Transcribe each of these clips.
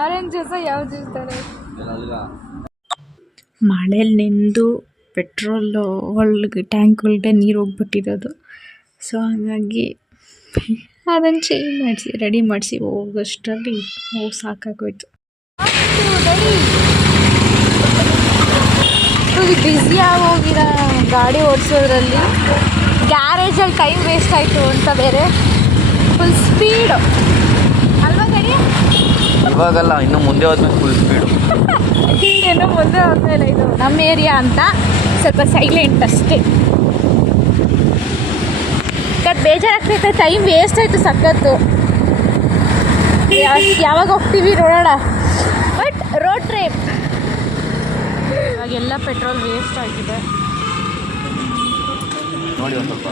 Orange juice ಯಾವ juice ತರ ಮಳೇಲಿ ನೆಂದು ಪೆಟ್ರೋಲ್ ಒಳಗೆ ಟ್ಯಾಂಕ್ ಒಳಗೆ ನೀರು ಹೋಗ್ಬಿಟ್ಟಿರೋದು. ಸೊ ಹಾಗಾಗಿ ಅದನ್ನು ಚೇಂಜ್ ಮಾಡಿಸಿ ರೆಡಿ ಮಾಡಿಸಿ ಹೋಗೋಷ್ಟರಲ್ಲಿ ಸಾಕಾಗೋಯ್ತು. ಬ್ಯುಸಿಯಾಗಿ ಹೋಗಿರೋ ಗಾಡಿ ಓಡಿಸೋದ್ರಲ್ಲಿ ಗ್ಯಾರೇಜಲ್ಲಿ ಟೈಮ್ ವೇಸ್ಟ್ ಆಯಿತು ಅಂತ ಬೇರೆ ಫುಲ್ ಸ್ಪೀಡು ಅಲ್ವಾ ಗಾಡಿ? ಇವಾಗಲ್ಲ, ಇನ್ನು ಮುಂದೆ ಹೋದ್ಮೇಲೆ ಫುಲ್ ಸ್ಪೀಡು. ಏನೋ ಮುಂದೆ ಹೋದ್ಮೇಲೆ ಇದು ನಮ್ಮ ಏರಿಯಾ ಅಂತ ಸ್ವಲ್ಪ ಸೈಲೆಂಟ್ ಅಷ್ಟೇ. ಬೇಜಾರಾಗ್ತೈತೆ, ಟೈಮ್ ವೇಸ್ಟ್ ಆಯಿತು ಸಖತ್ತು. ಯಾವಾಗ ಹೋಗ್ತೀವಿ ನೋಡೋಣ. ಬಟ್ ರೋಡ್ ಟ್ರಿಪ್ ಇವಾಗೆಲ್ಲ ಪೆಟ್ರೋಲ್ ವೇಸ್ಟ್ ಆಗಿದೆ ನೋಡಿ ಒಂದು ಸ್ವಲ್ಪ.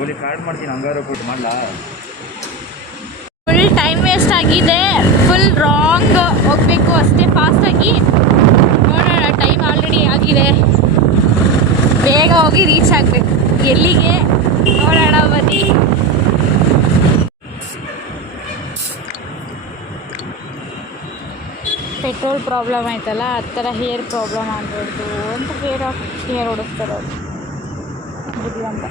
ಓಲಿ ಕಾರ್ಡ್ ಮಾಡ್ತೀನಿ, ಹಂಗಾರು ಕೊಟ್ಟು ಮಾಡಲಾ? ಫುಲ್ ಟೈಮ್ ವೇಸ್ಟ್ ಆಗಿದೆ. ಫುಲ್ ರಾಂಗ್ ಹೋಗಬೇಕು ಅಷ್ಟೇ, ಫಾಸ್ಟಾಗಿ. ನೋಡೋಣ, ಟೈಮ್ ಆಲ್ರೆಡಿ ಆಗಿದೆ, ಬೇಗ ಹೋಗಿ ರೀಚ್ ಆಗಬೇಕು. ಎಲ್ಲಿಗೆ ನೋಡೋಣ ಬನ್ನಿ. ಪೆಟ್ರೋಲ್ ಪ್ರಾಬ್ಲಮ್ ಆಯ್ತಲ್ಲ, ಆ ಥರ ಹೇರ್ ಪ್ರಾಬ್ಲಮ್ ಆಗ್ಬೋದು ಅಂತ ಹೇರ್ ಓಡಿಸ್ತಾರೆ ಅವರು ಬುದ್ಧಿವಂತ.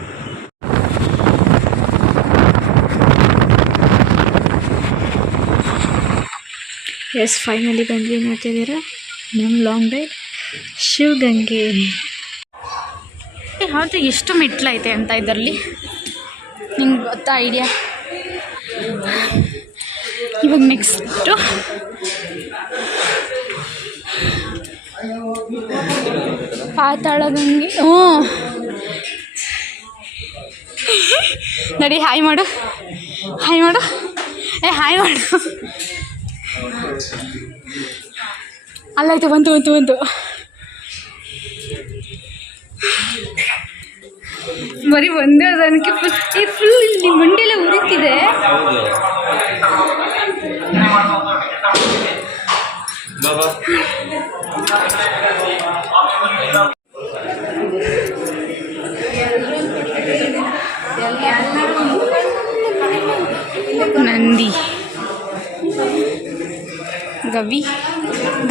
ಎಸ್, ಫೈನಲಿ ಬಂದ್ವಿ. ನೋಡ್ತಿದ್ದೀರಾ ನಮ್ಮ ಲಾಂಗ್ ರೈಡ್ ಶಿವಗಂಗೆ. ಹೌದು, ಎಷ್ಟು ಮೆಟ್ಲೈತೆ ಅಂತ ಇದರಲ್ಲಿ ನಿಮ್ಗೆ ಗೊತ್ತಾ ಐಡಿಯಾ? ಇವಾಗ ನೆಕ್ಸ್ಟು ಪಾತಾಳಗಂಗೆ. ನಡಿ, ಹಾಯ್ ಮಾಡು, ಹಾಯ್ ಮಾಡು, ಹಾಯ್ ಮಾಡು. ಅಲ್ಲಾಯ್ತು, ಬಂತು. ಬರೀ ಒಂದೇ ಅದಕ್ಕೆ ಫುಲ್ ಇಲ್ಲಿ ಮಂಡೆಲ್ಲ ಉರಿತಿದೆ. ನಂದಿ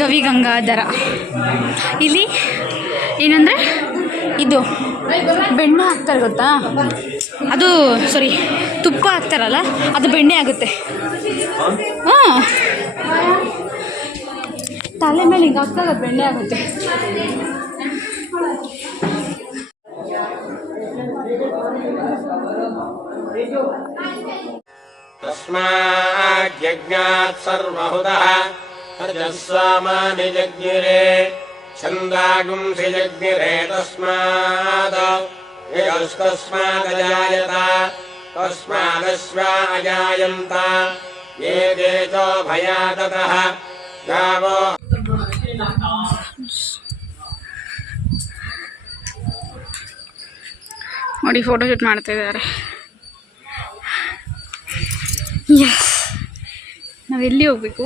ಗವಿ ಗಂಗಾಧರ. ಇಲ್ಲಿ ಏನಂದರೆ ಇದು ಬೆಣ್ಣೆ ಹಾಕ್ತಾರೆ ಗೊತ್ತಾ? ಅದು ಸಾರಿ, ತುಪ್ಪ ಹಾಕ್ತಾರಲ್ಲ, ಅದು ಬೆಣ್ಣೆ ಆಗುತ್ತೆ. ಹಾಂ, ತಲೆ ಮೇಲೆ ಹಿಂಗೆ ಹಾಕ್ದಾಗ ಅದು ಬೆಣ್ಣೆ ಆಗುತ್ತೆ. ತಸ್ಮಾತ್ ಯಜ್ಞಾತ್ ಸರ್ವಹುತಃ ರಜಸ್ಸಾಮಾನಿ ಯಜ್ಞಿರೇ ಛಂದಾಗುಂಸಿ ಯಜ್ಞಿರೇ ತಸ್ಮಾತ್ ಯಯಸ್ತಸ್ಮಾದಜಾಯತ ತಸ್ಮಾದಶ್ವಾ ಅಜಾಯಂತ ಯೇ ದೇಶೋ ಭಯಾತತಃ ಗಾವೋ. ನೋಡಿ, ಫೋಟೋ ಶೂಟ್ ಮಾಡ್ತಾ ಇದ್ದಾರೆ. ಎಸ್, ನಾವೆಲ್ಲಿ ಹೋಗ್ಬೇಕು?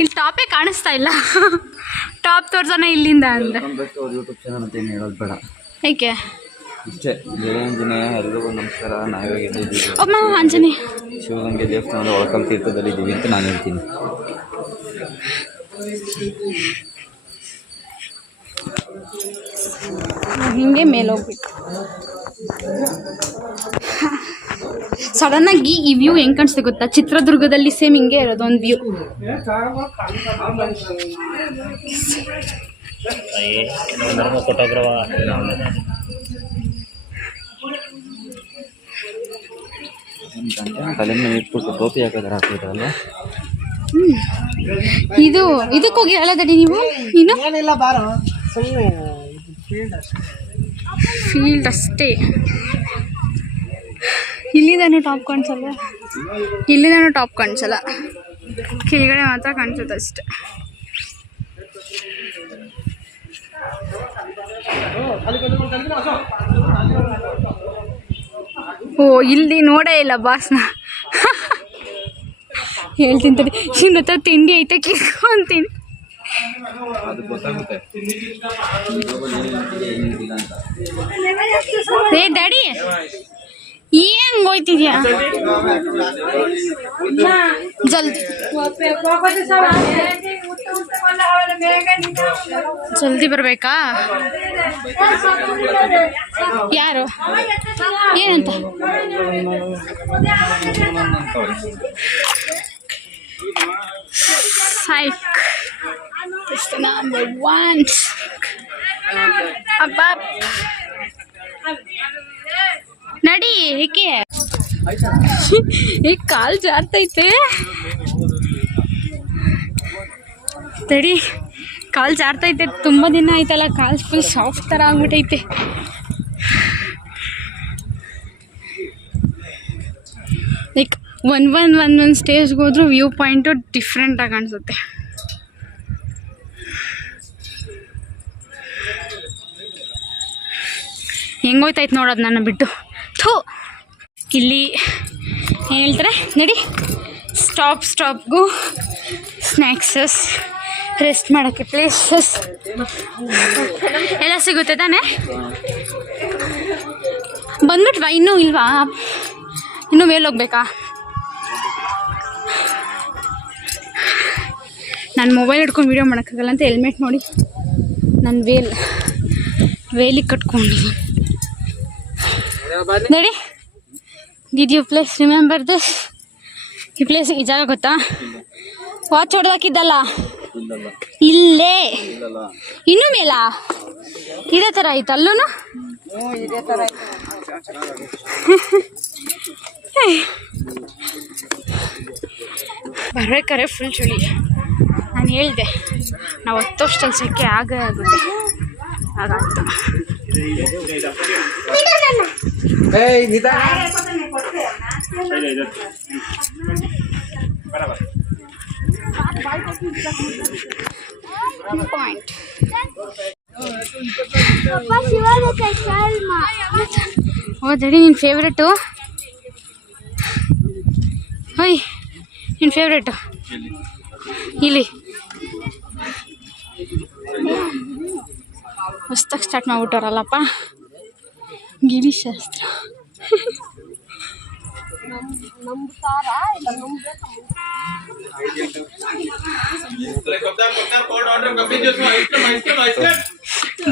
ಇಲ್ಲಿ ಟಾಪೇ ಕಾಣಿಸ್ತಾ ಇಲ್ಲ. ಟಾಪ್ ತೋರ್ಸೋಣ ಇಲ್ಲಿಂದ ಅಂದರೆ ಯೂಟ್ಯೂಬ್ ಚಾನಲ್ ಅಂತ ಏನು ಹೇಳೋದು ಬೇಡ. ಏಕೆ? ಇಷ್ಟೇ. ಜಯ ಆಂಜನೇಯ, ಎಲ್ರಿಗೂ ನಮಸ್ಕಾರ. ನಾವೇ ಗೆದ್ದಿದ್ದೀವಿ. ಆಂಜನೇಯ ಶಿವಗಂಗೆ ದೇವಸ್ಥಾನದ ಒಳಕಲ್ ತೀರ್ಥದಲ್ಲಿ ಇದ್ದೀವಿ ಅಂತ ನಾನು ಹೇಳ್ತೀನಿ. ಹಿಂಗೆ ಮೇಲೆ ಹೋಗ್ಬೇಕು. ಸಡನ್ನಾಗಿ ಈ ವ್ಯೂ ಹೆಂಗೆ ಕಾಣಿಸ್ತೆ ಗೊತ್ತಾ? ಚಿತ್ರದುರ್ಗದಲ್ಲಿ ಸೇಮ್ ಹಿಂಗೆ ಇರೋದು ಒಂದು ವ್ಯೂ. ತಲೆ ಮೇಲೆ ಇಟ್ಬಿಟ್ಟು ಟೋಪಿ ಹಾಕಿದ್ರೆ ಹಾಕಿದ್ರಲ್ಲ. ಇದು ಇದಕ್ಕೆ ಹೋಗಿ ಅಲ್ಲದಡಿ ನೀವು? ನೀನು ಫೀಲ್ಡ್ ಅಷ್ಟೇ. ಇಲ್ಲಿಂದನೂ ಟಾಪ್ ಕಾಣಿಸಲ್ಲ, ಕೆಳಗಡೆ ಮಾತ್ರ ಕಾಣಿಸುತ್ತೆ ಅಷ್ಟೆ. ಓ, ಇಲ್ಲಿ ನೋಡೇ ಇಲ್ಲ ಬಾಸ್ನ. ಹೇಳ್ತೀನಿ ತಡಿ, ಇನ್ನ ಹತ್ರ ತಿಂಡಿ ಐತೆ ಕಿಸ್ಕೊಂತೀನಿ. ಅದು ಗೊತ್ತಾಗುತ್ತೆ ಏನಿಲ್ಲ ಅಂತ. ಏ ಡ್ಯಾಡಿ ಹೆಂಗ್ ಹೋಯ್ತಿದ್ಯಾ ಜಲ್ದಿ ಜಲ್ದಿ ಬರ್ಬೇಕಾ? ಯಾರು ಏನಂತ? ಸೈಕ್ ನಂಬರ್ ಒನ್. ಅಬ್ಬ ನಡಿ ಏಕೆ ಈಗ ಕಾಲು ಜಾರ್ತೈತೆ. ತಡಿ ಕಾಲು ಜಾರ್ತೈತೆ. ತುಂಬ ದಿನ ಆಯ್ತಲ್ಲ, ಕಾಲು ಫುಲ್ ಸಾಫ್ಟ್ ಥರ ಆಗ್ಬಿಟ್ಟೈತೆ. ಲೈಕ್ ಒಂದೊಂದು ಸ್ಟೇಜ್ಗೆ ಹೋದ್ರೂ ವ್ಯೂ ಪಾಯಿಂಟು ಡಿಫ್ರೆಂಟಾಗಿ ಕಾಣಿಸುತ್ತೆ. ಹೆಂಗೋಯ್ತಾಯ್ತು ನೋಡೋದು ನನ್ನ ಬಿಟ್ಟು. ಥೂ ಇಲ್ಲಿ ಏನು ಹೇಳ್ತಾರೆ ನಡಿ, ಸ್ಟಾಪ್ಗೂ ಸ್ನ್ಯಾಕ್ಸಸ್, ರೆಸ್ಟ್ ಮಾಡೋಕ್ಕೆ ಪ್ಲೇಸಸ್ ಎಲ್ಲ ಸಿಗುತ್ತೆ ತಾನೇ? ಬಂದ್ಬಿಟ್ವಾ? ಇನ್ನೂ ಇಲ್ವಾ? ಇನ್ನೂ ಮೇಲೆ ಹೋಗ್ಬೇಕಾ? ನಾನು ಮೊಬೈಲ್ ಹಿಡ್ಕೊಂಡು ವೀಡಿಯೋ ಮಾಡೋಕ್ಕಾಗಲ್ಲ ಅಂತ ಹೆಲ್ಮೆಟ್ ನೋಡಿ ನಾನು ವೇಲಿಗೆ ಕಟ್ಕೊಂಡಿದ್ದೀನಿ. ನೋಡಿ, did you place remember this? ಈ ಪ್ಲೇಸ್, ಈ ಜಾಗ ಗೊತ್ತಾ? ವಾಚ್ ಹೊಡೆದಾಕಿದ್ದಲ್ಲ ಇಲ್ಲೇ. ಇನ್ನೂ ಮೇಲ ಇದೇ ಥರ ಆಯ್ತು ಅಲ್ಲೂ. ಬರ್ಬೇಕಾರೆ ಫುಲ್ ಚಳಿ. ನಾನು ಹೇಳಿದೆ ನಾವು 10 ವರ್ಷದಲ್ಲಿ ಸೆಕೆ ಆಗೇ ಆಗುತ್ತೆ. ಹಾಗಾಗ್ತು. ಪಾಯಿಂಟ್ ಹೌದಡಿ. ನಿನ್ನ ಫೇವ್ರೇಟು? ಹೊಯ್, ನಿನ್ನ ಫೇವ್ರೇಟು ಇಲ್ಲಿ ಹೊಸ್ದಾಗಿ ಸ್ಟಾರ್ಟ್ ಮಾಡ್ಬಿಟ್ಟವ್ರಲ್ಲಪ್ಪ ಗಿರಿಶಾಸ್ತ್ರ.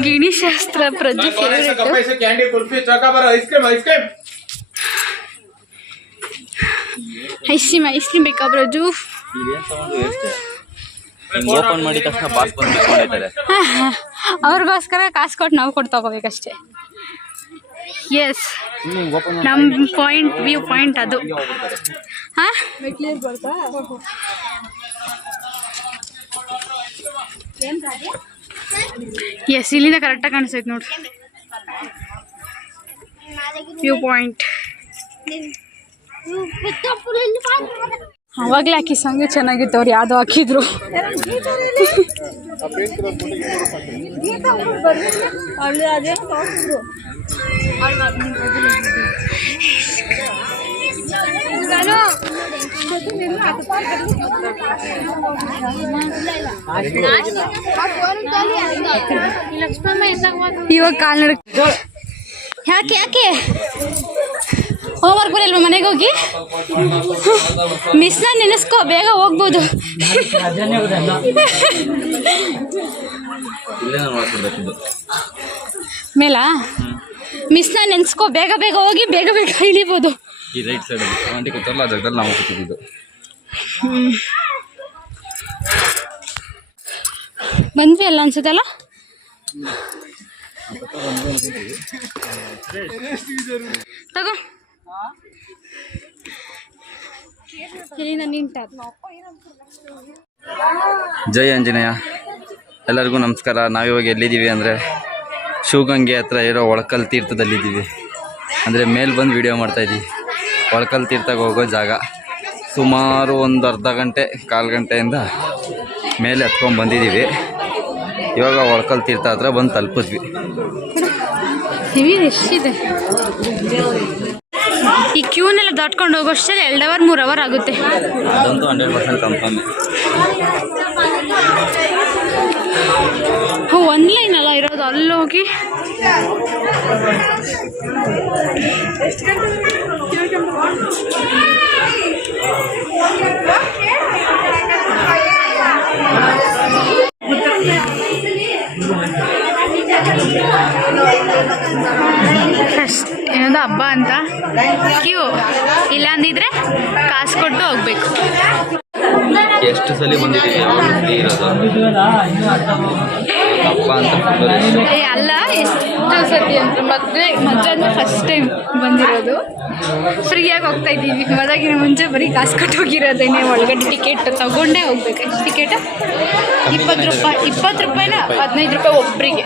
ಗಿರಿಶಾಸ್ತ್ರ ಪ್ರಜು ಐಸ್ ಕ್ರೀಮ್ ಬೇಕಾ ಪ್ರಜು? ಓಪನ್ ಮಾಡಿದ ತಕ್ಷಣ ಬಾಸ್ ಬಂದು ಅವ್ರಿಗೋಸ್ಕರ ಕಾಸು ಕೊಟ್ಟು ನಾವು ಕೊಟ್ಟು ತಗೋಬೇಕಷ್ಟೇ. ಎಸ್, ನಮ್ಮ ಪಾಯಿಂಟ್, ವ್ಯೂ ಪಾಯಿಂಟ್ ಅದು. ಹಾಂ, ಎಸ್, ಇಲ್ಲಿಂದ ಕರೆಕ್ಟಾಗಿ ಕಾಣಿಸ್ತೈತೆ ನೋಡ್ರಿ ವ್ಯೂ ಪಾಯಿಂಟ್. ಅವಾಗಲೇ ಹಾಕಿ ಸಂಗು ಚೆನ್ನಾಗಿತ್ತು. ಅವ್ರು ಯಾವುದೋ ಹಾಕಿದ್ರು. ಇವಾಗ ಕಾಲ್ ನಡ ಯಾಕೆ ಹೋಮ್ವರ್ಕ್ ಬರಲ್ವ? ಮನೆಗೆ ಹೋಗಿ ಮಿಸ್ನ ನೆನೆಸ್ಕೋ, ಬೇಗ ಹೋಗ್ಬೋದು. ಮೇಲಾ ಮಿಸ್ನ ನೆನೆಸ್ಕೋ, ಬೇಗ ಹೋಗಿ ಬೇಗ ಇಳಿಬೋದು. ಈ ರೈಟ್ ಸೈಡ್ ಆಂಟಿ ಕೂತಾರಲ್ಲ ಆ ಜಾಗದಲ್ಲಿ ನಾವು ಕೂತಿದ್ದು. ಬಂದ್ವಿ ಅಲ್ಲ ಅನ್ಸುತ್ತಲ್ಲ. ತಗೋ ಜೈ ಆಂಜನೇಯ. ಎಲ್ಲರಿಗೂ ನಮಸ್ಕಾರ. ನಾವಿವಾಗ ಎಲ್ಲಿದ್ದೀವಿ ಅಂದರೆ ಶಿವಗಂಗೆ ಹತ್ರ ಇರೋ ಒಳಕಲ್ ತೀರ್ಥದಲ್ಲಿದ್ದೀವಿ. ಅಂದರೆ ಮೇಲೆ ಬಂದು ವೀಡಿಯೋ ಮಾಡ್ತಾಯಿದ್ದೀವಿ. ಒಳಕಲ್ ತೀರ್ಥಕ್ಕೆ ಹೋಗೋ ಜಾಗ. ಸುಮಾರು ಒಂದು ಅರ್ಧ ಗಂಟೆ ಕಾಲು ಗಂಟೆಯಿಂದ ಮೇಲೆ ಹತ್ಕೊಂಡು ಬಂದಿದ್ದೀವಿ. ಇವಾಗ ಒಳಕಲ್ ತೀರ್ಥ ಹತ್ರ ಬಂದು ತಲುಪಿದ್ವಿ. ಎಷ್ಟಿದೆ ಈ ಕ್ಯೂನೆಲ್ಲ ದಾಟ್ಕೊಂಡು ಹೋಗೋಷ್ಟರಲ್ಲಿ 2 ಅವರ್ 3 ಅವರ್ ಆಗುತ್ತೆ. ಅದಂತೂ 100% ಕನ್ಫರ್ಮ್. ಒಂದು ಲೈನ್ ಅಲ್ಲ ಇರೋದು, ಅಲ್ಲೋಗಿ ಫಸ್ಟ್ ಏನದು ಹಬ್ಬ ಅಂತ ಕ್ಯೂ, ಇಲ್ಲ ಅಂದಿದ್ರೆ ಕಾಸು ಕೊಟ್ಟು ಹೋಗ್ಬೇಕು. ಎಷ್ಟು ಸಲ ಬಂದಿದ್ದೀವಿ ಯಾವಾಗಲೂ ಫ್ರೀ ಇರೋದು ಹಬ್ಬ ಅಂತ ಫುಲ್ ಏ ಅಲ್ಲ, ಎಷ್ಟು ಸತಿ ಅಂತ ಮದುವೆ ಅಂದ್ರೆ ಫಸ್ಟ್ ಟೈಮ್ ಬಂದಿರೋದು. ಫ್ರೀಯಾಗಿ ಹೋಗ್ತಾ ಇದ್ದೀವಿ. ಮದಾಗಿನ ಮುಂಚೆ ಬರೀ ಕಾಸು ಕೊಟ್ಟು ಹೋಗಿರೋದೇನೆ. ಒಳಗಡೆ ಟಿಕೆಟ್ ತಗೊಂಡೇ ಹೋಗ್ಬೇಕು. ಎಷ್ಟು ಟಿಕೆಟ್? 20 ರೂಪಾಯಿ. 20 ರೂಪಾಯಿನ 15 ರೂಪಾಯಿ ಒಬ್ಬರಿಗೆ.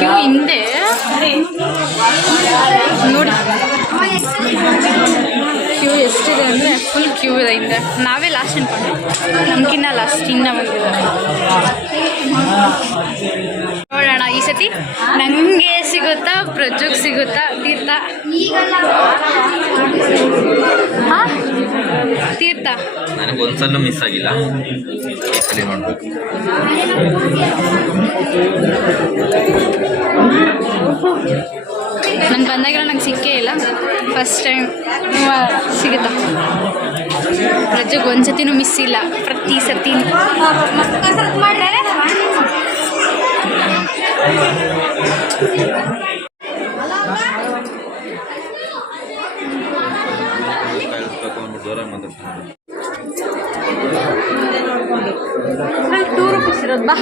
ಕ್ಯೂ ಹಿಂದೆ ನೋಡಿ, ಕ್ಯೂ ಎಷ್ಟಿದೆ ಅಂದರೆ ಫುಲ್ ಕ್ಯೂ ಇದೆ ಹಿಂದೆ. ನಾವೇ ಲಾಸ್ಟ್ ಅನ್ಕೊಂಡು, ನಮ್ಗಿನ್ನ ಲಾಸ್ಟ್ ಇನ್ನ ಬಂದಿದ್ದಾರೆ. ನೋಡೋಣ ಈ ಸತಿ ನನಗೆ ಸಿಗುತ್ತಾ, ಪ್ರಜುಗ್ ಸಿಗುತ್ತಾ ತೀರ್ಥ? ಹಾಂ, ತೀರ್ಥ ನನಗೆ ಒಂದ್ಸಲ ಮಿಸ್ ಆಗಿಲ್ಲ, ಈ ಸಲ ನೋಡ್ಬೇಕು. ನಂಗೆ ಬಂದಾಗಿರೋ ನಂಗೆ ಸಿಕ್ಕೇ ಇಲ್ಲ. ಫಸ್ಟ್ ಟೈಮ್ ಸಿಗುತ್ತಾ? ಪ್ರಜೆಗೆ ಒಂದು ಸತಿನೂ ಮಿಸ್ ಇಲ್ಲ, ಪ್ರತಿ ಸತಿ. ₹2 ಇರೋದು ಬಾ.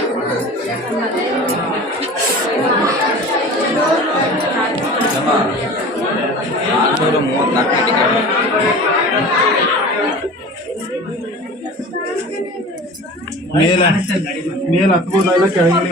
ಮೇಲ್ ಹತ್ಬೋದ ಇಲ್ಲ ಕೆಳಗಡೆ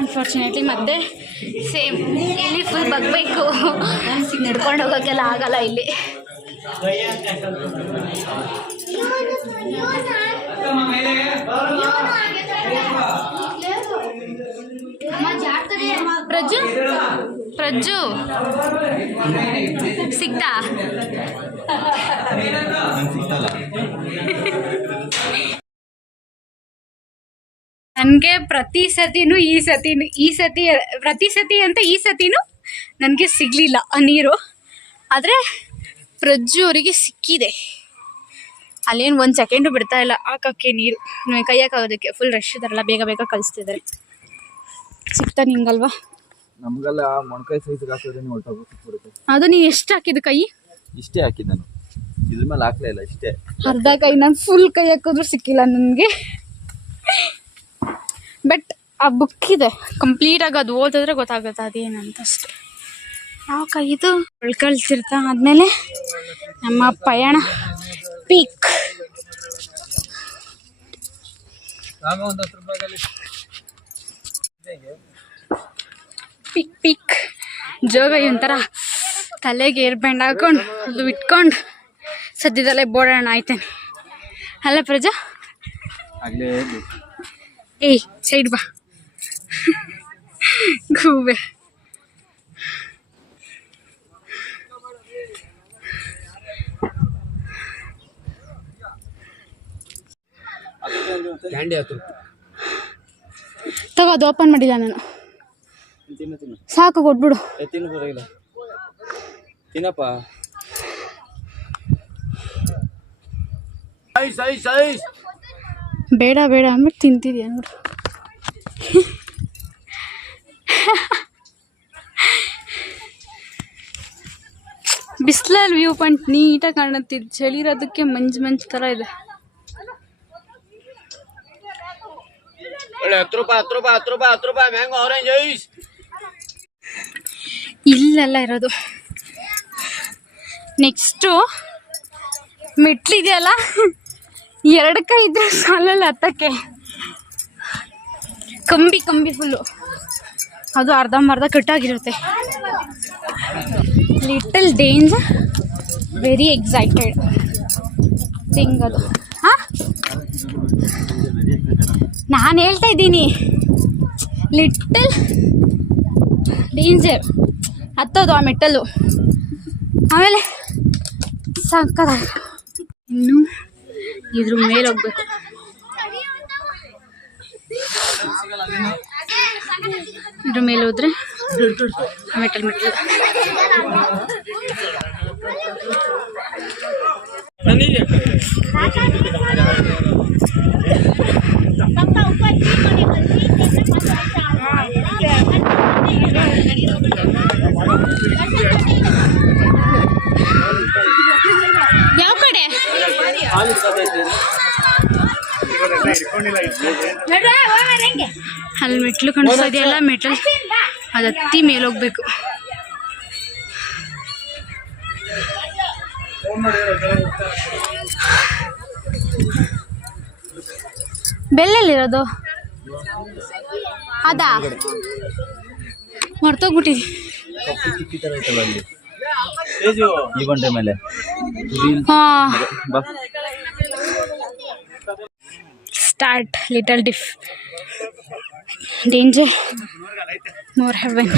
ಅನ್ಫಾರ್ಚುನೇಟ್ಲಿ ಮತ್ತೆ ಸೇಮ್ ಇಲ್ಲಿ ಫುಲ್ ಬಗ್ಬೇಕು. ನಡ್ಕೊಂಡು ಹೋಗೋಕ್ಕೆಲ್ಲ ಆಗಲ್ಲ ಇಲ್ಲಿ. ಪ್ರಜ್ಜು ಪ್ರಜ್ಜು ಸಿಗ್ತಾ? ನನಗೆ ಪ್ರತಿ ಸತಿನೂ ಪ್ರತಿ ಸತಿ ಅಂತ ಈ ಸತಿನೂ ನನಗೆ ಸಿಗಲಿಲ್ಲ ನೀರು. ಆದರೆ ಪ್ರಜ್ಜು ಅವರಿಗೆ ಸಿಕ್ಕಿದೆ. ಅಲ್ಲೇನು 1 ಸೆಕೆಂಡು ಬಿಡ್ತಾ ಇಲ್ಲ ಹಾಕೋಕ್ಕೆ ನೀರು, ಕೈಯಾಕೋದಕ್ಕೆ. ಫುಲ್ ರಶ್ ಇದಾರಲ್ಲ, ಬೇಗ ಬೇಗ ಕಳಿಸ್ತಿದ್ದಾರೆ. ಸಿಗ್ತಾ ನಿಂಗಲ್ವಾ? ನಮಗೆಲ್ಲ ಮೊಣಕೈ ಸೈಜ್ಗೆ ಹಾಕಿದ್ರೆ ಹೊರಟೋಗುತ್ತೆ. ಅದು ನೀನು ಎಷ್ಟು ಹಾಕಿದ್ದು ಕೈ? ಇಷ್ಟೇ ಹಾಕಿದ್ದು ನಾನು, ಇದ್ರ ಮೇಲೆ ಹಾಕ್ಲೇ ಇಲ್ಲ, ಇಷ್ಟೇ ಅರ್ಧ ಕೈ. ನಾನು ಫುಲ್ ಕೈ ಹಾಕಿದ್ರು ಸಿಕ್ಕಿಲ್ಲ ನನಗೆ. ಬಟ್ ಆ ಬುಕ್ ಇದೆ ಕಂಪ್ಲೀಟಾಗಿ, ಅದು ಓದಿದ್ರೆ ಗೊತ್ತಾಗುತ್ತೆ ಅದೇನಂತ ಅಷ್ಟೆ. ಯಾವ ಕೈ ಇದು? ಕಳ್ಸಿರ್ತಾ ಆದಮೇಲೆ ನಮ್ಮ ಪಯಣ ಪೀಕ್. ಪೀಕ್ ಜೋಗ ಒಂಥರ ತಲೆಗೆ ಏರ್ ಬ್ಯಾಂಡ್ ಹಾಕೊಂಡು ಅದು ಇಟ್ಕೊಂಡು ಸದ್ಯದಲ್ಲೇ ಬೋಡೋಣ ಆಯ್ತೇನೆ ಅಲ್ಲ ಪ್ರಜಾ? ಏಯ್ ಸೈಡ್ ಬಾ ಗೂಬೆ. ತಗೋ, ಅದು ಓಪನ್ ಮಾಡಿಲ್ಲ ನಾನು. ಸಾಕು, ಕೊಟ್ಬಿಡು. ತಿನ್ನಪ್ಪ. ಬೇಡ ಬೇಡ ಅಂದ್ಬಿಟ್ಟು ತಿಂತಿದ್ಯಾ ನೋಡು. ಬಿಸಿಲಲ್ಲಿ ವ್ಯೂ ಪಾಯಿಂಟ್ ನೀಟಾಗಿ ಕಾಣುತ್ತಿದ್ದು. ಚಳಿ ಇರೋದಕ್ಕೆ ಮಂಜು ಥರ ಇದೆ. ಇಲ್ಲೆಲ್ಲ ಇರೋದು. ನೆಕ್ಸ್ಟು ಮೆಟ್ಲಿದೆಯಲ್ಲ, 2 ಕೈ ಇದ್ರೆ ಸಾಲಲ್ಲ ಹತ್ತಕ್ಕೆ. ಕಂಬಿ ಫುಲ್ಲು, ಅದು ಅರ್ಧಂಬರ್ಧ ಕಟ್ಟಾಗಿರುತ್ತೆ. Little danger, very excited thing ಅದು. ಹಾಂ ನಾನು ಹೇಳ್ತಾ ಇದ್ದೀನಿ ಲಿಟಲ್ ಡೇಂಜರ್ ಹತ್ತೋದು ಆ ಮೆಟ್ಟಲು. ಆಮೇಲೆ ಸಕ್ಕತ್ತಾಗ ಇನ್ನು ಇದ್ರ ಮೇಲೆ ಹೋಗ್ಬೇಕು. ಇದ್ರ ಮೇಲೆ ಹೋದ್ರೆ ಮೆಟ್ಟಲು ಯಾವ ಕಡೆ ಅಲ್ಲಿ ಮೆಟ್ಲು ಕಾಣಿಸ್ತಾ ಇದೆಯಲ್ಲ, ಮೆಟಲ್ ಅದು ಹತ್ತಿ ಮೇಲೆ ಹೋಗ್ಬೇಕು. ಬೆಲ್ಲಲ್ಲಿರೋದು ಅದಾ ಮರ್ತೋಗ್ಬಿಟ್ಟಿದೆ. ಮೇಲೆ start little danger more heaven.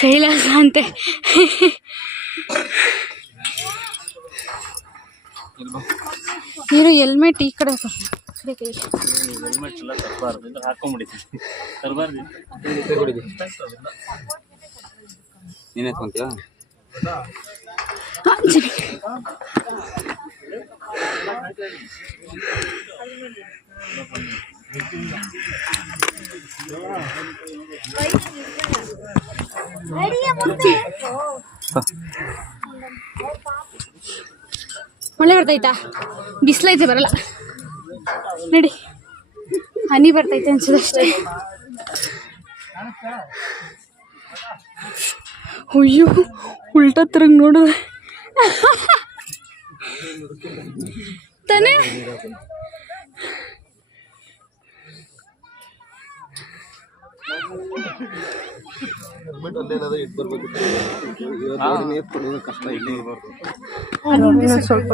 Kailasa ಅಂತೆ. ನೀರು ಹೆಲ್ಮೆಟ್ ಈ ಕಡೆ ನೀನೇ ಎತ್ಕೊಂತೀಯ? ಮಳೆ ಬರ್ತೈತಾ? ಬಿಸಿಲೈತೆ ಬರಲ್ಲ ನಡಿ. ಹನಿ ಬರ್ತೈತೆ ಅನ್ಸೋದಷ್ಟೇ. ಅಯ್ಯೋ ಉಲ್ಟಾ ತಿರುಗಿ ನೋಡಿದೆ ತಾನೇ. ಸ್ವಲ್ಪ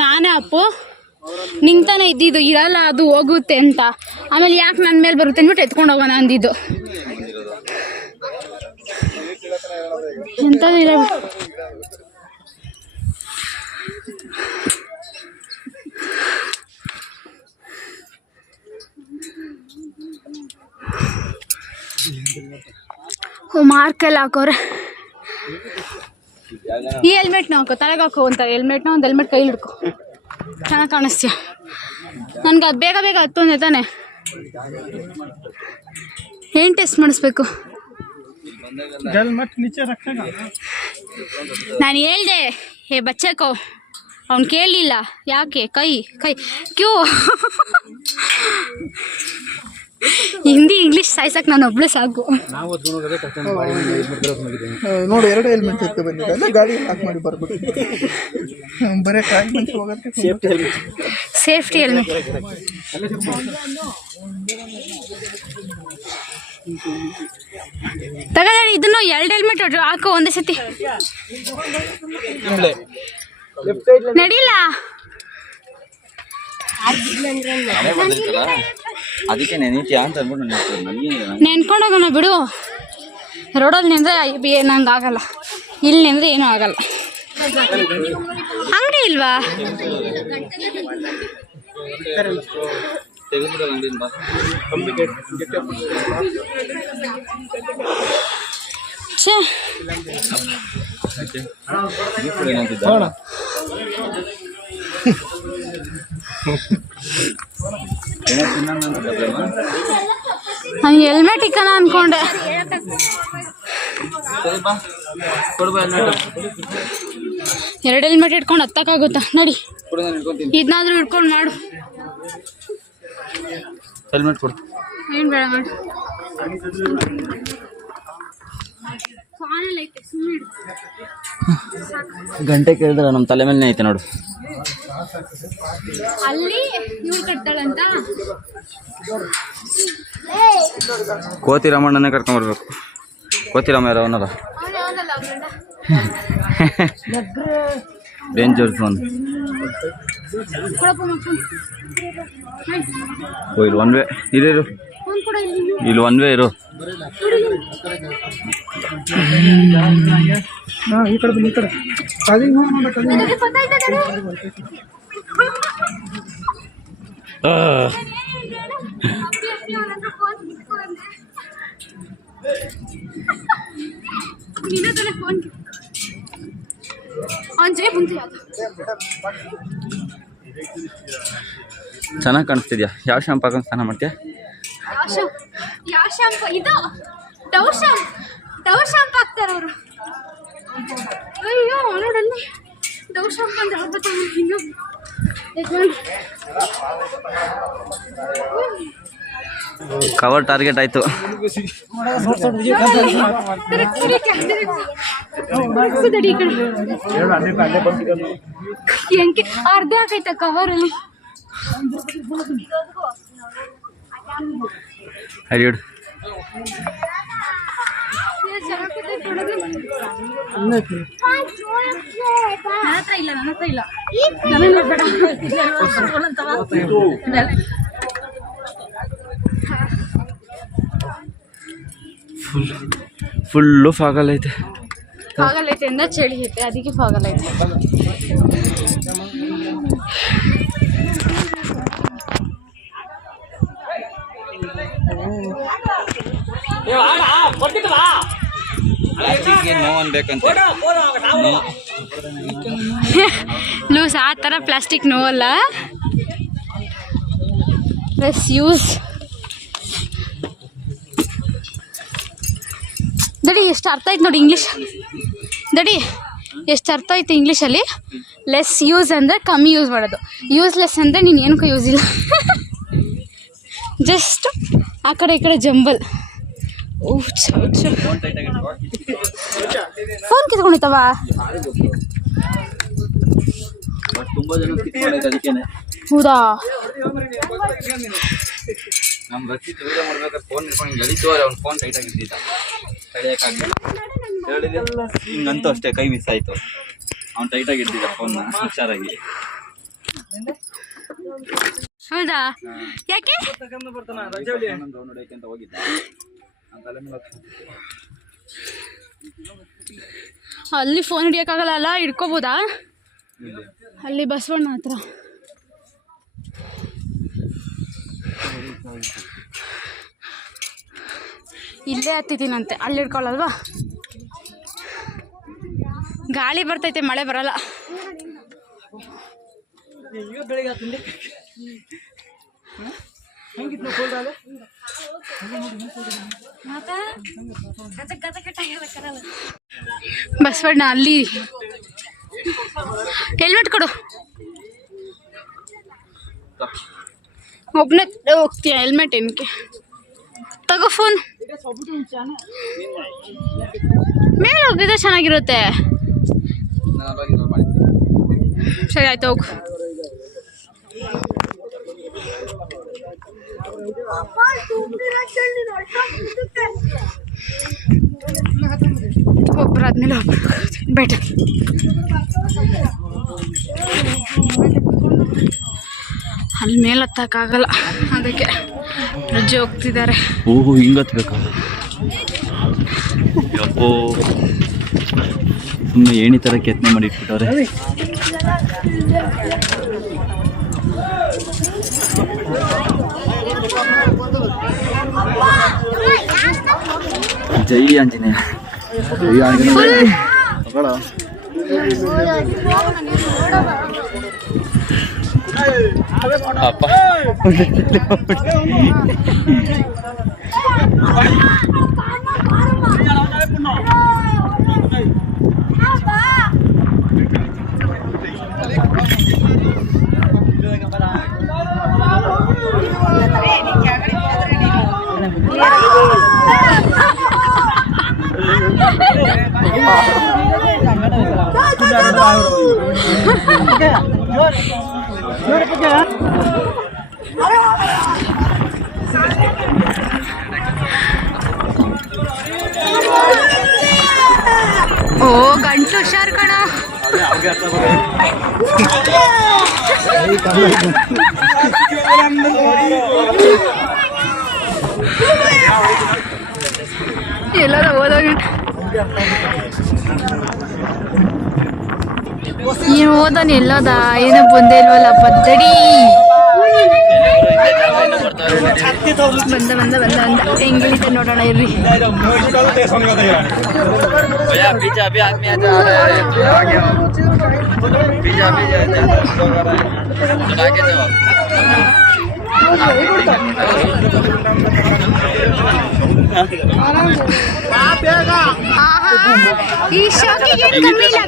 ನಾನೇ ಅಪ್ಪು ನಿಂಗೆ ತಾನೇ ಇದ್ದಿದ್ದು ಇರಲ್ಲ ಅದು ಹೋಗುತ್ತೆ ಅಂತ. ಆಮೇಲೆ ಯಾಕೆ ನನ್ನ ಮೇಲೆ ಬರುತ್ತೆ ಅಂದ್ಬಿಟ್ಟು ಎತ್ಕೊಂಡು ಹೋಗೋಣ ಅಂದಿದ್ದು. ಎಂಥದಿಲ್ಲ ಮಾರ್ಕೆಲ್ಲ ಹಾಕೋರೆ. ಈ ಹೆಲ್ಮೆಟ್ನ ಹಾಕೋ, ತಲೆಗೆ ಹಾಕೋ ಅಂತ ಹೆಲ್ಮೆಟ್ನ, ಒಂದು ಹೆಲ್ಮೆಟ್ ಕೈಲಿ ಹಿಡ್ಕೊ, ಚೆನ್ನಾಗಿ ಕಾಣಿಸ್ತೀಯ. ನನಗೆ ಅದು ಬೇಗ ಬೇಗ ಹತ್ತೊಂದೆ ತಾನೆ. ಏನು ಟೆಸ್ಟ್ ಮಾಡಿಸ್ಬೇಕು? ನಾನು ಹೇಳ್ದೆ ಹೇ ಬಚ್ಚಕೋ, ಅವ್ನು ಕೇಳಲಿಲ್ಲ. ಯಾಕೆ ಕೈ ಕ್ಯೂ ಹಿಂದಿ ಇಂಗ್ಲೀಷ್ ಸಾಯ್ಸಕ್ಕೆ ನಾನು ಒಬ್ಳೆ ಸಾಕು. ನೋಡಿ 2 ಹೆಲ್ಮೆಟ್ ಎತ್ತು ಬಂದಿದೆ, ಗಾಡಿ ಲಾಕ್ ಮಾಡಿ ಬರ್ಬಿಟ್ಟು ಬರೀ ಸೇಫ್ಟಿ ಹೆಲ್ಮೆಟ್. ತಗೊಳ್ಳಿ ಇದನ್ನು 2 ಹೆಲ್ಮೆಟ್ ಹಾಕೋ ಒಂದೇ ಸತಿ. ನಡಿಲ್ಲ ಅದಕ್ಕೆ ನೆನೀತೀಯ ಅಂತ ಅಂದ್ಬಿಟ್ಟು ನೆನ್ಕೊಂಡೋಗೋಣ ಬಿಡು. ರೋಡಲ್ಲಿ ನಿಂದ್ರೆ ನಂಗೆ ಆಗಲ್ಲ, ಇಲ್ಲಿ ನಿಂದ್ರೆ ಏನೂ ಆಗಲ್ಲ. ಅಂಗಡಿ ಇಲ್ವಾ? ಛೇ ನಾನು ಹೆಲ್ಮೆಟ್ ಇಕ್ಕನ ಅನ್ಕೊಂಡೆ. ಎರಡು ಹೆಲ್ಮೆಟ್ ಇಟ್ಕೊಂಡು ಹತ್ತಕ್ಕಾಗುತ್ತಾ? ನಡಿ ಇದನ್ನಾದ್ರೂ ಇಟ್ಕೊಂಡು ಮಾಡು. ಹೆಲ್ಮೆಟ್ ಕೊಡು. ಏನು ಬೇಡ ಮಾಡು. ಫ್ಯಾನಲ್ಲಿ ಐತೆ ಸುಮ್ಮನೆ ಗಂಟೆ ಕೇಳಿದ್ರೆ ನಮ್ಮ ತಲೆ ಮೇಲೆ ಐತೆ ನೋಡು. ಅಲ್ಲಿ ಇವಳು ಕಟ್ತಾಳಂತ. ಕೋತಿ ರಾಮಣ್ಣನೇ ಕರ್ಕೊಂಬರ್ಬೇಕು. ಕೋತಿ ರಾಮ ಯಾರು ಅವನಲ್ಲ, ಡೇಂಜರ್ ಫೋನ್. ಓ ಇಲ್ಲಿ ಒನ್ ವೇ ಇರು, ಇಲ್ಲಿ ಒನ್ ವೇ ಇರು. ಈ ಕಡೆ ಬನ್ನಿ, ಈ ಕಡೆ ಚೆನ್ನಾಗಿ ಕಾಣಿಸ್ತಿದ್ಯಾ? ಯಾವ ಶಾಂಪು ಹಾಕೊಂಡು ಸ್ನಾನ ಮಾಡ್ತೀಯ? ಯಾವ ಶಾಂಪು ಇದು? ಡವ್ ಶಾಂಪು ಹಾಕ್ತಾರೆ ಅವರು. ಅಯ್ಯೋ ನೋಡಲ್ಲಿ ಡವ್ ಶಾಂಪು ಅಂತ ಹೇಳ್ಬೇಕು. ಹಿಂಗೆ ಕವರ್ ಟಾರ್ಗೆಟ್ ಆಯ್ತು. ಅರ್ಧ ಆಗೈತ ಕವರಲ್ಲಿ. ಹರಿಯೋಡು ನನ್ನ ಹತ್ರ ಇಲ್ಲ. ಫುಲ್ಲು ಫಾಗಲ್ಲೈತೆ. ಫಾಗಲ್ಲೈತೆ ಅಂದ ಚಳಿ ಐತೆ, ಅದಕ್ಕೆ ಫಾಗಲ್ಲೈತೆ. ಲೂಸ್ ಆ ಥರ ಪ್ಲಾಸ್ಟಿಕ್ ನೋವಲ್ಲ. Less use. ದಡಿ ಎಷ್ಟು ಅರ್ಥ ಆಯ್ತು ನೋಡಿ ಇಂಗ್ಲೀಷ್. ದಡಿ ಎಷ್ಟು ಅರ್ಥ ಆಯ್ತು ಇಂಗ್ಲೀಷಲ್ಲಿ. ಲೆಸ್ ಯೂಸ್ ಅಂದರೆ ಕಮ್ಮಿ ಯೂಸ್ ಮಾಡೋದು. ಯೂಸ್ಲೆಸ್ ಅಂದರೆ ನೀನು ಏನಕ್ಕೂ ಯೂಸ್ ಇಲ್ಲ. ಜಸ್ಟ್ ಆ ಕಡೆ ಈ ಕಡೆ ಜಂಬಲ್. ಓಹ್ ಫೋನ್ ಕಿತ್ಕೊಂಡಿತ್ತವ. ಹೌದಾ? ನಮ್ಮ ರಕ್ಷಿತ್ ವಿಡಿಯೋ ಮಾಡ್ಬೇಕಾದ್ರೆ ಫೋನ್ ಹಿಡ್ಕೊಂಡು ಎಳಿತು, ಅವ್ನು ಫೋನ್ ಟೈಟಾಗಿ ಇದ್ದಿದ್ದ, ತಡೆಯೋಕ್ಕಾಗಲಿಲ್ಲ. ಹಿಂಗಂತೂ ಅಷ್ಟೇ ಕೈ ಮಿಸ್ ಆಯಿತು. ಅವ್ನು ಟೈಟಾಗಿ ಇಡ್ತಿದ್ದ ಫೋನ್ನ ಹುಷಾರಾಗಿ. ಹೌದಾ? ಯಾಕೆ ನೋಡೋಕೆ ಹೋಗಿದ್ದ. ಅಲ್ಲಿ ಫೋನ್ ಹಿಡಿಯೋಕ್ಕಾಗಲ್ಲ ಅಲ್ಲ, ಹಿಡ್ಕೋಬೋದಾ? ಅಲ್ಲಿ ಬಸವಣ್ಣ ಹತ್ರ. ಇಲ್ಲೇ ಹತ್ತಿದ್ದೀನಂತೆ, ಅಲ್ಲಿ ಹಿಡ್ಕೊಳ್ಳಲ್ವಾ? ಗಾಳಿ ಬರ್ತೈತೆ, ಮಳೆ ಬರಲ್ಲ. ಬಸವಣ್ಣ ಅಲ್ಲಿ ಹೆಲ್ಮೆಟ್ ಕೊಡು. ಒಬ್ಬನೇ ಹೋಗ್ತೀಯ ಹೆಲ್ಮೆಟ್ ಏನಕ್ಕೆ? ತಗೋ ಫೋನ್. ಮೇಲೆ ಹೋಗಿದ್ರೆ ಚೆನ್ನಾಗಿರುತ್ತೆ. ಸರಿ ಆಯ್ತು ಹೋಗು. ಒಬ್ಬರಾದ್ಮೇಲೆ ಒಬ್ಬರು ಬೆಟರ್. ಅಲ್ಲಿ ಮೇಲೆ ಹತ್ತಕ್ಕಾಗಲ್ಲ, ಅದಕ್ಕೆ ರಜೆ ಹೋಗ್ತಿದ್ದಾರೆ. ಓಹೋ ಹಿಂಗೆ ಹತ್ಬೇಕಾ? ಯಪ್ಪೋ ಸುಮ್ಮನೆ ಏಣಿ ಥರ ಕೆತ್ತನೆ ಮಾಡಿ ಇಟ್ಬಿಟ್ಟವ್ರೆ. ಜೈ ಆಂಜನೇಯ. ಜೈ ಆಂಜನೇಯ. ಅಪ್ಪ ಓ ಗಂಟ್ಲು ಹುಷಾರ್ ಕಣ. ಎಲ್ಲದ ಓದೋಗ ಏನು ಓದೋನ್ ಎಲ್ಲೋದ ಏನೋ ಬಂದೇ ಇಲ್ವಲ್ಲ ಪದ್ದಡಿ. ಬಂದ ಹೆಂಗಿಳಿತ ನೋಡೋಣ ಇರ್ರಿ. ಈ ಶಾಕಿಗೆ ಕಮ್ಮಿ ಇಲ್ಲ.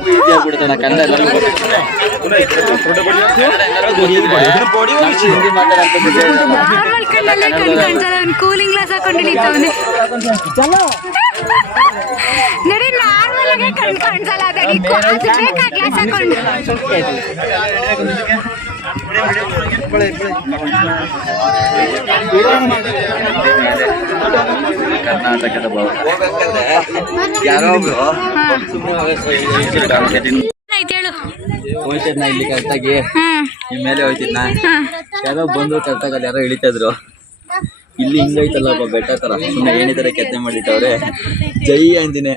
ನಾರ್ಮಲ್ ಕಣ್ಣಲ್ಲೇ ಕಣ್ ಕಾಣಿಸಲ್ಲ. ಅವ್ನು ಕೂಲಿಂಗ್ ಗ್ಲಾಸ್ ಹಾಕೊಂಡು ಇಳಿತವನೆ. ನೋಡಿ ನಾರ್ಮಲ್ ಆಗಿ ಕಣ್ ಕಾಣಿಸಲ್ಲ. ಅದು ಬೇಕಾ ಗ್ಲಾಸ್ ಹಾಕೊಂಡು. ಕರ್ನಾಟಕದ ಯಾರೋ ಹೇಳು. ಹೋಯ್ತಿದ್ನ ಇಲ್ಲಿ ಕರೆಕ್ಟಾಗಿ ಈ ಮೇಲೆ ಹೋಯ್ತಿದ್ನ ಯಾರೋ ಬಂದ್ರು ಕರೆಕ್ಟಾಗಿ ಯಾರೋ ಇಳಿತಿದ್ರು. ಇಲ್ಲಿ ಹಿಂಗೈತಲ್ಲಪ್ಪ ಬೆಟ್ಟ ತರ ಸುಮ್ಮನೆ ಏನಿದಾರೆ ಕೆತ್ತನೆ ಮಾಡಿಟ್ಟವ್ರೆ. ಜೈ ಆಂಜನೇಯ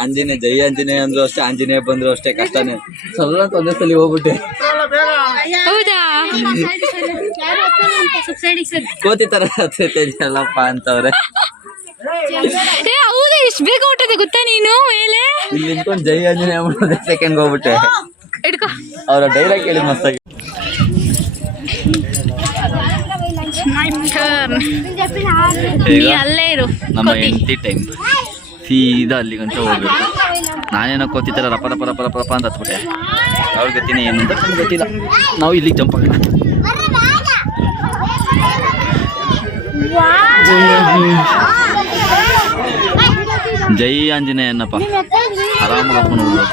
ಆಂಜನೇಯ ಜೈ ಆಂಜನೇಯ ಅಂದ್ರು ಅಷ್ಟೇ, ಆಂಜನೇಯ ಬಂದ್ರು ಅಷ್ಟೇ. ಕಷ್ಟನೇ ಸ್ವಲ್ಪ ಒಂದೇ ಸಲ ಹೋಗ್ಬಿಟ್ಟೆ. ಹೌದಾ ಕೋತಿ ತರ ಅಲ್ಲಪ್ಪ ಅಂತವ್ರೆ. ಹೌದಾ ಎಷ್ಟು ಬೇಗ ಹೊಟ್ಟದೆ ಗೊತ್ತಾ ನೀನು ಮೇಲೆ ಇಲ್ಲಿ ನಿಂತ್ಕೊಂಡು ಜೈ ಆಂಜನೇಯ ಮಾಡೋದೇ ಸೆಕೆಂಡ್ ಹೋಗ್ಬಿಟ್ಟೆ. ಅವರ ಡೈಲಾಗ್ ಕೇಳಿ ಮಸ್ತಾಗಿ. ಅಲ್ಲೇ ಇರು. ನಮ್ಮ ಎಂಟಿ ಟೈಮ್ ಸೀದಾ ಅಲ್ಲಿಗಂತ ಹೋಗ್ಬೇಕು. ನಾನೇನೋ ಕೋತಿತರ ರಪ ರಪ ರಪ ರಪ ರಪ ಅಂತ ಹತ್ಬಿಟ್ಟೆ. ಅವ್ರ ಗೊತ್ತಿನ ಏನು ಅಂತ ಗೊತ್ತಿಲ್ಲ. ನಾವು ಇಲ್ಲಿಗೆ ಜಂಪ್ ಆಗೋಣ. ಜೈ ಆಂಜನೇಯ ಅನ್ನಪ್ಪ ಆರಾಮಾಗಿ ಹಾಕೊಂಡು ಹೋಗ್ಬೋದು.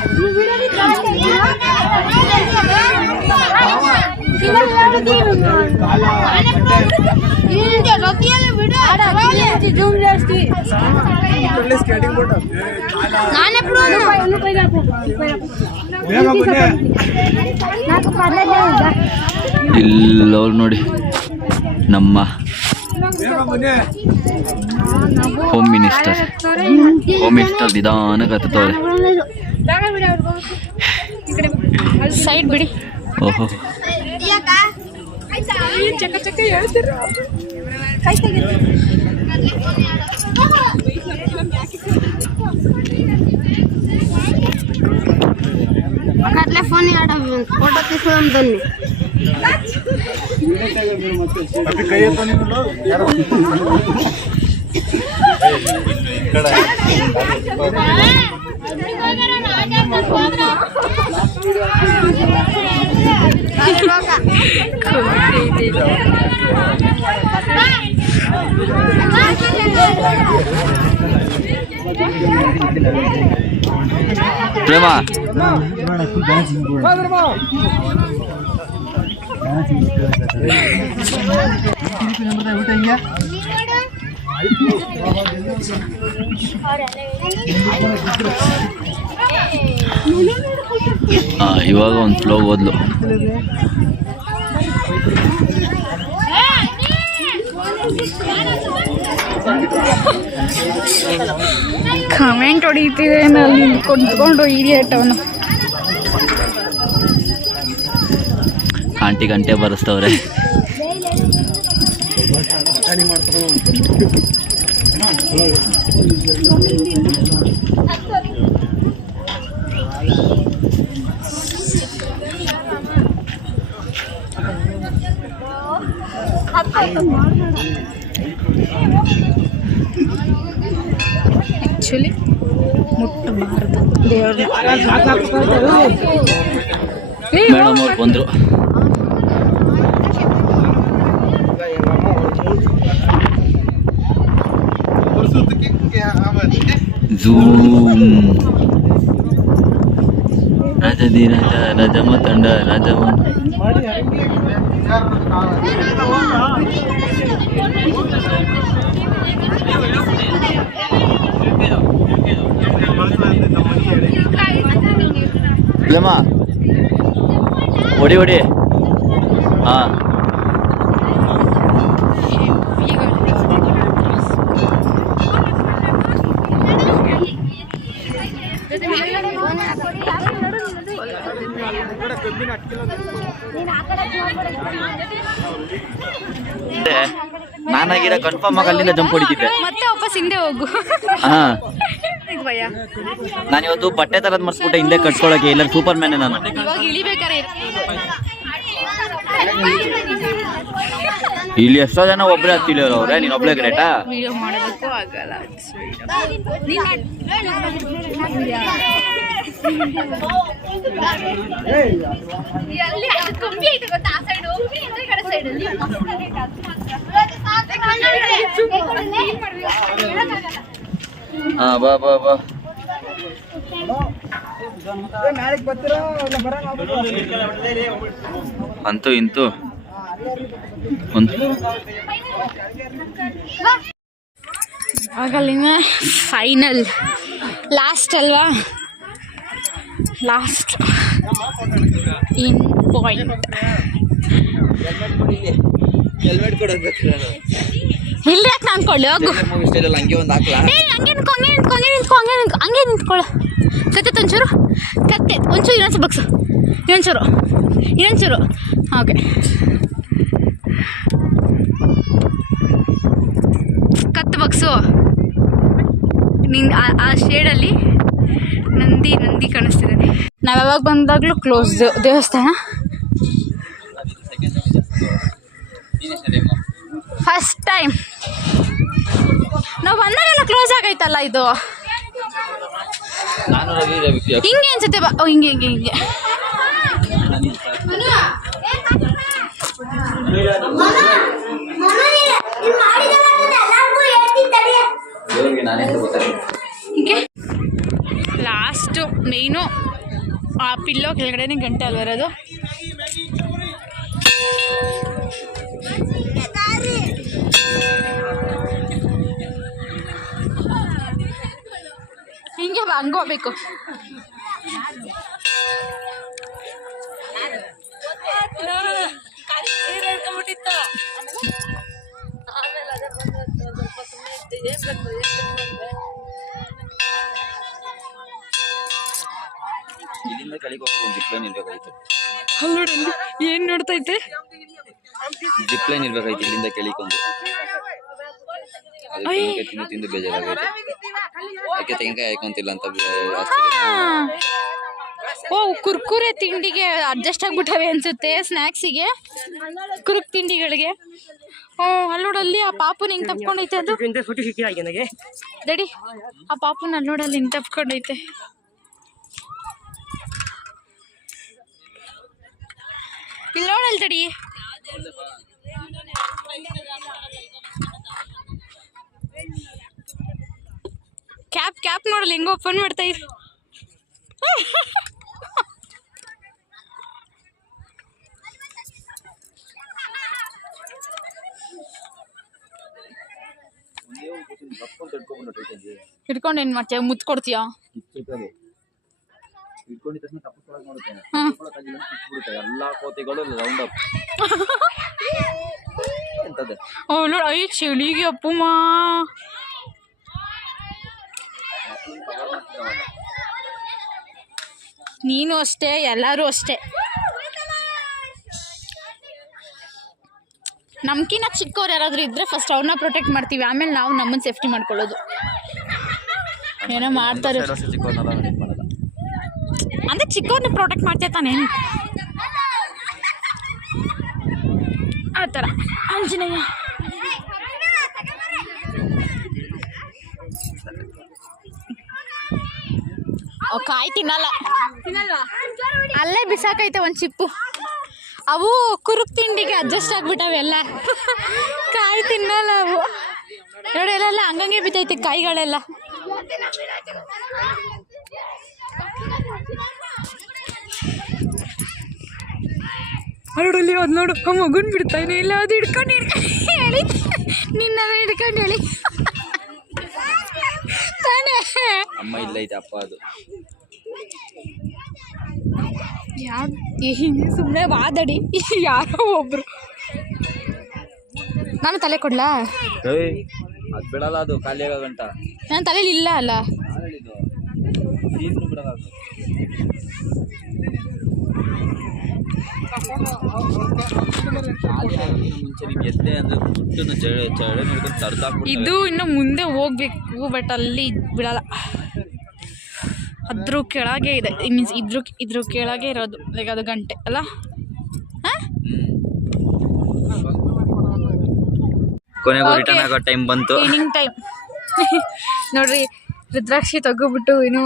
ಇಲ್ಲವ್ರು ನೋಡಿ ನಮ್ಮ ಹೋಮ್ ಮಿನಿಸ್ಟರ್ ನಿಧಾನಕ್ಕೆ ಹತ್ತವ್ರೆ. ಸೈಡ್ ಬಿಡಿ. ಓಹೋ అట్లా ఫోన్ ఫోటో తీసుకుందాం దాన్ని. ಪ್ರೇಮ ಇವಾಗ ಒಂದು ಫ್ಲೋ ಓದ್ಲು. ಕಮೆಂಟ್ ಹೊಡಿತಿದೆ ನಲ್ಲಿ ಕುಂತ್ಕೊಂಡು ಇಡಿಯಟ್ ಅವನು. ಆಂಟಿ ಗಂಟೆ ಬರೆಸ್ತವ್ರೆ. ಆ್ಯಕ್ಚುಲಿ ಮುಟ್ಟಬಾರ್ದು ದೇವ್ರನ್ನ. ಮೇಡಮ್ ಅವ್ರು ಬಂದರು. ಝೂಮ್ ರಾಜ ರಾಜಮ್ಮ ತಂಡ ರಾಜಮ್ಮ ಇಲ್ಲಮ್ಮ ಹೊಡಿ ಹಾಂ ನಾನಾಗಿರ ಕನ್ಫರ್ಮ್ ಆಗಿ ಅಲ್ಲಿಂದ ಜಂಪ್ ಹೊಡಿತಿದ್ದೆ. ಮತ್ತೆ ವಾಪಸ್ ಹಿಂದೆ ಹೋಗು. ಹಾ ಭಯ. ನಾನಿವತ್ತು ಬಟ್ಟೆ ತರದ್ ಮರ್ಸ್ಬಿಟ್ಟೆ ಹಿಂದೆ ಕಟ್ಕೊಳಕ್ಕೆ. ಇಲ್ಲ ಸೂಪರ್ ಮ್ಯಾನ್ ನಾನು. ಇವಾಗ ಇಳಿಬೇಕಾರೆ ಇಲ್ಲಿ ಎಷ್ಟೋ ಜನ ಒಬ್ಳೆ ಹತ್ತಿಳಿಯೋರು ಅವ್ರೆ, ನೀನ್ ಒಬ್ಳೆ ಗ್ರೇಟಾ? ವಿಡಿಯೋ ಮಾಡೋದಕ್ಕೂ ಆಗಲ್ಲ. ಹಾ ಬಾ ಬಾ ಬಾ. ಅಂತೂ ಇಂತೂ ಆಗಲ್ಲಿನ ಫೈನಲ್ ಲಾಸ್ಟ್ ಅಲ್ವಾ, ಲಾಸ್ಟ್ ಇನ್ ಪಾಯಿಂಟ್. ಇಲ್ಲ ಯಾಕೆ ನಾನ್ಕೊಳ್ಳಿ ಹೋಗು. ಹಂಗೆ ನಿಂತ್ಕೊಳ್ಳ. ಕತ್ತೆ ಒಂಚೂರು, ಕತ್ತೆ ಒಂಚೂರು, ಇನ್ನೊಂಚೂರು ಬಗ್ಸು, ಇನ್ನೊಂಚೂರು. ಓಕೆ, ಕತ್ತು ಬಗ್ಸು. ಆ ಶೇಡಲ್ಲಿ ನಂದಿ ಕಾಣಿಸ್ತಿದೆ. ನಾವು ಯಾವಾಗ ಬಂದಾಗಲೂ ಕ್ಲೋಸ್ ದೇವಸ್ಥಾನ. ಫಸ್ಟ್ ಟೈಮ್ ನಾವು ಬಂದಾಗೆಲ್ಲ ಕ್ಲೋಸ್ ಆಗೈತಲ್ಲ ಇದು. ಹಿಂಗೆ ಅನ್ಸುತ್ತೆ ಬಾ. ಹಿಂಗೆ ಹೀಗೆ ಲಾಸ್ಟು ಮೇಯ್ನು ಆ ಪಿಲ್ಲೋ ಕೆಳಗಡೆನೇ ಗಂಟೆ ಅಲ್ವ ಇರೋದು. ಹಿಂಗೆ ಬಾ, ಹಂಗೆ ಹೋಗ್ಬೇಕು. ಇಲ್ಲಿಂದ ಕೆಳಗೆ ಹೋಗಿ ಜಿಪ್ಲೈನ್ ಇರ್ಬೇಕಾಯ್ತು. ನೋಡಿ ಏನು ನೋಡ್ತೈತೆ. ಜಿಪ್ಲೈನ್ ಇರ್ಬೇಕಾಯ್ತು ಇಲ್ಲಿಂದ ಕೆಳಗೊಂದು. ಅದಕ್ಕೆ ತಿಂದು ಬೇಜಾರಾಗೈತೆ. ಅದಕ್ಕೆ ತೆಂಗಿನಕಾಯಿ ಹಾಕೊಂತಿಲ್ಲ ಅಂತ ಓ ಕುರ್ಕುರೆ ತಿಂಡಿಗೆ ಅಡ್ಜಸ್ಟ್ ಆಗ್ಬಿಟ್ಟವೆ ಅನ್ಸುತ್ತೆ. ಸ್ನ್ಯಾಕ್ಸಿಗೆ ಕುರುಕ್ ತಿಂಡಿಗಳಿಗೆ. ಅಲ್ಲೋಡಲ್ಲಿ ಆ ಪಾಪುನ ಹಿಂಗೆ ತಪ್ಕೊಂಡೈತೆ. ಅದು ದಡಿ ಆ ಪಾಪುನ ಅಲ್ಲೋಡಲ್ಲಿ ಹಿಂಗೆ ತಪ್ಕೊಂಡೈತೆ. ಇಲ್ಲಿ ನೋಡಲ್ ತಡಿ. ಕ್ಯಾಪ್ ನೋಡಲ್ಲ ಹೆಂಗ ಓಪನ್ ಮಾಡ್ತಾ ಇದ್ರು. ಹಿಡ್ಕೊಂಡು ಏನ್ ಮಾಡ್ತೀಯ? ಮುತ್ತು ಕೊಡ್ತೀಯಾ? ಎಲ್ಲಾ ಕೋತಿಗಳು ರೌಂಡ್ ಅಪ್. ನೋಡ ಐ ಚಳಿಗೆ ಅಪ್ಪುಮ್ಮ. ನೀನು ಅಷ್ಟೇ, ಎಲ್ಲರೂ ಅಷ್ಟೇ. ನಮ್ಕಿನ್ನ ಚಿಕ್ಕವ್ರು ಯಾರಾದ್ರೂ ಇದ್ರೆ ಫಸ್ಟ್ ಅವ್ರನ್ನ ಪ್ರೊಟೆಕ್ಟ್ ಮಾಡ್ತೀವಿ, ಆಮೇಲೆ ನಾವು ನಮ್ಮನ್ನ ಸೇಫ್ಟಿ ಮಾಡ್ಕೊಳ್ಳೋದು. ಏನೋ ಮಾಡ್ತಾರೆ ಅಂದ್ರೆ ಚಿಕ್ಕವ್ರನ್ನ ಪ್ರೊಟೆಕ್ಟ್ ಮಾಡ್ತೇ ತಾನೇ ಆ ಥರ. ಆಂಜನೇಯ ಕಾಯಿ ತಿನ್ನಲ್ವಾ? ಅಲ್ಲೇ ಬಿಸಾಕೈತೆ ಒಂದು ಚಿಪ್ಪು. ಅವು ಕುರುಕ್ ತಿಂಡಿಗೆ ಅಡ್ಜಸ್ಟ್ ಆಗ್ಬಿಟ್ಟವೆಲ್ಲ. ಕಾಯಿ ತಿನ್ನಲ್ಲ ಅವು. ನೋಡಿ ಎಲ್ಲ ಹಂಗಂಗೆ ಬಿದ್ದೈತೆ ಕಾಯಿಗಳೆಲ್ಲ. ನೋಡಲ್ಲಿ ಅದು ನೋಡು ಮಗುನ್ ಬಿಡ್ತಾನೆ ಇಲ್ಲ ಅದು ಹಿಡ್ಕೊಂಡು ಹೇಳಿ ನಿನ್ನ ಹಿಡ್ಕೊಂಡು ಹೇಳಿ ತಾನೇ ಅಮ್ಮ ಇಲ್ಲ ಐತೆ ಅಪ್ಪ ಅದು ಯಾರು ಹಿಂಗೆ ಸುಮ್ಮನೆ ವಾದಡಿ ಯಾರೋ ಒಬ್ರು. ನಾನು ತಲೆ ಕೊಡ್ಲಾ? ಅದು ಬಿಡಲ್ಲ, ಅದು ಖಾಲಿ ಆಗೋ ಗಂಟ ನನ್ನ ತಲೆಯಲ್ಲಿ ಇಲ್ಲ ಅಲ್ಲ. ಬಿಡಲ್ಲ ಅದು. ಮುಂಚೆ ನೀವು ಎದ್ದೆ ಅಂದ್ರೆ ದುಡ್ಡನ್ನು ಚಳೆ ನೋಡ್ಕೊಂಡು ತರ್ದಾಕ್ಬಿಟ್ಟು ಇದು ಇನ್ನು ಮುಂದೆ ಹೋಗ್ಬೇಕು, ಬಟ್ ಅಲ್ಲಿ ಬಿಡಲ್ಲ. ಅದ್ರ ಕೆಳಗೆ ಇದೆ, ಮೀನ್ಸ್ ಇದ್ರ ಕೆಳಗೆ ಇರೋದು. ಲೈಕ್ ಅದು ಗಂಟೆ ಅಲ್ಲ. ಹಾಂ, ಕೊನೆಗೂ ರಿಟರ್ನ್ ಆಗೋ ಟೈಮ್ ಬಂತು. ಕ್ಲೀನಿಂಗ್ ಟೈಮ್ ನೋಡ್ರಿ. ರುದ್ರಾಕ್ಷಿ ತಗೋಬಿಟ್ಟು ಏನು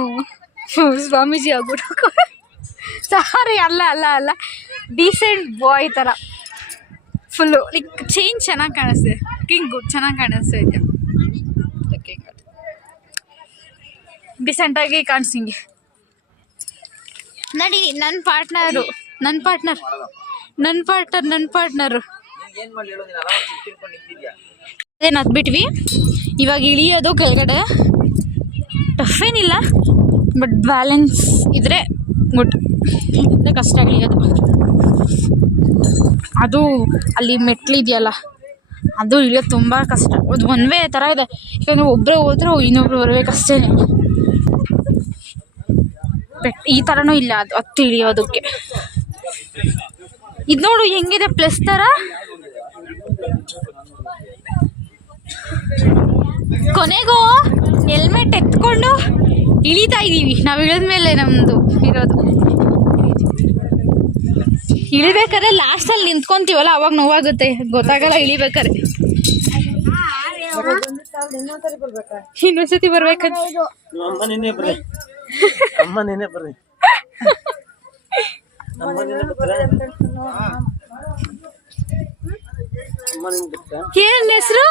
ಸ್ವಾಮೀಜಿ ಆಗ್ಬಿಟ್ಟು ಸಾರಿ ಅಲ್ಲ ಡೀಸೆಂಟ್ ಬಾಯ್ ಥರ ಫುಲ್ಲು ಲೈಕ್ ಚೇಂಜ್ ಚೆನ್ನಾಗಿ ಕಾಣಿಸ್ತಿದೆ. ಲುಕಿಂಗ್ ಗುಡ್, ಚೆನ್ನಾಗಿ ಕಾಣಿಸ್ತಾ ಇದೆ. ಡಿಸೆಂಟಾಗಿ ಕಾಣಿಸಿಂಗೆ ನಡಿ. ನನ್ನ ಪಾರ್ಟ್ನರು ಅದೇನು ಹತ್ಬಿಟ್ವಿ. ಇವಾಗ ಇಳಿಯೋದು ಕೆಳಗಡೆ ಟಫ್ ಏನಿಲ್ಲ, ಬಟ್ ಬ್ಯಾಲೆನ್ಸ್ ಇದ್ರೆ ಗುಡ್. ಕಷ್ಟ ಇಳಿಯೋದು. ಅದು ಅಲ್ಲಿ ಮೆಟ್ಲಿದೆಯಲ್ಲ, ಅದು ಇಳಿಯೋದು ತುಂಬ ಕಷ್ಟ. ಅದು ಒನ್ ವೇ ಥರ ಇದೆ. ಯಾಕಂದರೆ ಒಬ್ಬರೇ ಹೋದ್ರೆ ಇನ್ನೊಬ್ರು ಬರಬೇಕಷ್ಟೇ. ಈ ಥರನೂ ಇಲ್ಲ ಅದು ಹತ್ತು ಇಳಿಯೋದಕ್ಕೆ. ಇದು ನೋಡು ಹೆಂಗಿದೆ, ಪ್ಲಸ್ ಥರ. ಕೊನೆಗೂ ಹೆಲ್ಮೆಟ್ ಎತ್ಕೊಂಡು ಇಳಿತಾ ಇದ್ದೀವಿ. ನಾವು ಇಳಿದ್ಮೇಲೆ ನಮ್ಮದು ಇರೋದು. ಇಳಿಬೇಕಾದ್ರೆ ಲಾಸ್ಟಲ್ಲಿ ನಿಂತ್ಕೊಂತೀವಲ್ಲ, ಅವಾಗ ನೋವಾಗುತ್ತೆ, ಗೊತ್ತಾಗಲ್ಲ ಇಳಿಬೇಕಾದ್ರೆ. ಇನ್ನೊಂದ್ಸತಿ ಬರ್ಬೇಕಂತ. ಏನ್ ಹೆಸರು?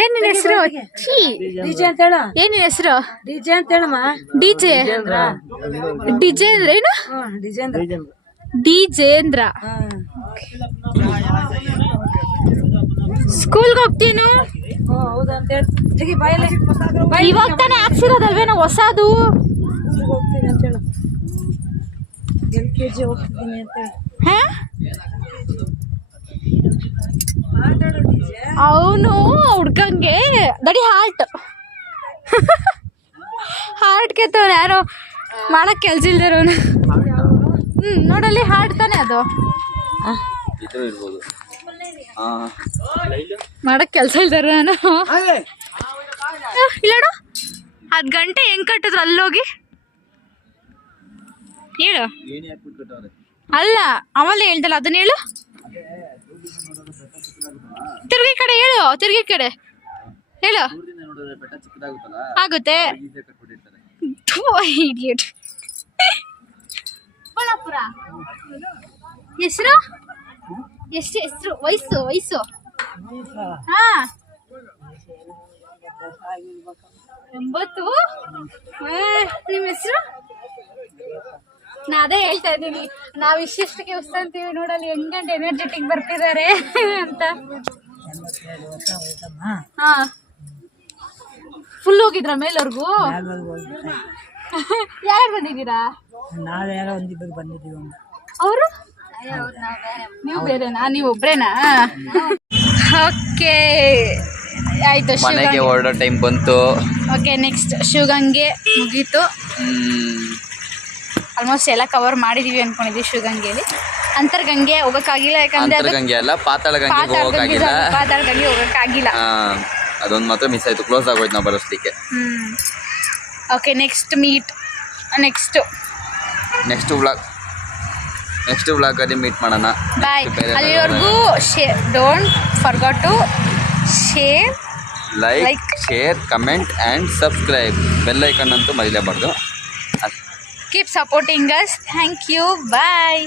ಏನ್ ನಿನ್ ಹೆಸರು? ಏನಿನ ಹೆಸರು? ಡಿಜೆ ಅಂದ್ರೆ ಏನು? ಡಿಜೇಂದ್ರ. ಸ್ಕೂಲ್ಗೆ ಹೋಗ್ತೀನು. ಇವಾಗ ತಾನೇ ಹಾಕ್ಸಿರೋದಲ್ವೇನೋ ಹೊಸದು. ಅವನು ಹುಡ್ಕಂಗೆ ದಡಿ ಹಾರ್ಟ್ ಕೆತ್ತವನು. ಯಾರೋ ಮಾಡಕ್ ಕೆಲ್ಸ ಇಲ್ದಿರೋನು. ನೋಡಲ್ಲಿ ಹಾರ್ಟ್ ತಾನೆ ಅದು. ಮಾಡಕ್ ಕೆಲ್ಸ ಇಲ್ದಾರ ನಾನು. ಇಲ್ಲೋಡು, 10 ಗಂಟೆ ಹೆಂಗ್ ಕಟ್ಟಿದ್ರು ಅಲ್ಲೋಗಿ ಹೇಳು. ಅಲ್ಲ ಆಮೇಲೆ ಹೇಳ್ದಲ್ಲ, ಅದನ್ನ ಹೇಳು. ತಿರ್ಗಿ ಕಡೆ ಹೇಳು, ತಿರ್ಗಿ ಕಡೆ ಹೇಳು. ಆಗುತ್ತೆ. ಹೆಸರು ಎಷ್ಟು? ಹೆಸರು, ವಯಸ್ಸು ಹಾ 9. ನಿಮ್ಮ ಹೆಸರು? ನಾ ಅದೇ ಹೇಳ್ತಾ ಇದ್ದೀನಿ, ನಾವು ಇಷ್ಟಿಷ್ಟಕ್ಕೆ ಉಸ್ತಾಂತೀವಿ ನೋಡಲ್ಲಿ ಹೆಂಗಂటే ಎನರ್ಜೆಟಿಕ್ ಬರ್ತಿದ್ದಾರೆ ಅಂತ. ಹಾ, ಫುಲ್ ಹೋಗಿದ್ರ ಮೇಲ್ವರ್ಗು? ಯಾರು ಬಂದಿದ್ದೀರಾ? ಅವರು ನೀವು ಬೇರೆನಾ? ನೀವು ಒಬ್ರೇನಾ? ಓಕೆ ಆಯ್ತು. ಮನೆಗೆ ಹೊರಡೋ ಟೈಮ್ ಬಂತು. ಓಕೆ, ನೆಕ್ಸ್ಟ್ ಶಿವಗಂಗೆ ಮುಗೀತು. ಆಲ್ಮೋಸ್ಟ್ ಎಲ್ಲ ಕವರ್ ಮಾಡಿದೀವಿ ಅನ್ಕೊಂಡಿದ್ವಿ. ಶಿವಗಂಗೆಯಲ್ಲಿ ಅಂತರ್ಗಂಗೆ ಹೋಗಕ್ಕಾಗಿಲ್ಲ, ಯಾಕಂದ್ರೆ ಅಂತರ್ಗಂಗೆ ಅಲ್ಲ, ಪಾತಾಳಗಂಗೆ ಹೋಗಕ್ಕಾಗಿಲ್ಲ. ಅದೊಂದು ಮಾತ್ರ ಮಿಸ್ ಆಯ್ತು, ಕ್ಲೋಸ್ ಆಗೋಯ್ತು ನಾವು ಬರೋಷ್ಟಕ್ಕೆ. ಓಕೆ, ನೆಕ್ಸ್ಟ್ ಮೀಟ್ ನೆಕ್ಸ್ಟ್ ವ್ಲಾಗಲ್ಲಿ ಮೀಟ್ ಮಾಡೋಣ. ಬಾಯ್. ಅಲ್ಲಿವರೆಗೂ don't forget to share, like, share, comment and subscribe. Bell icon ಅಂತೂ ಮರಿಲೇಬಾರ್ದು. Keep supporting us. Thank you. Bye.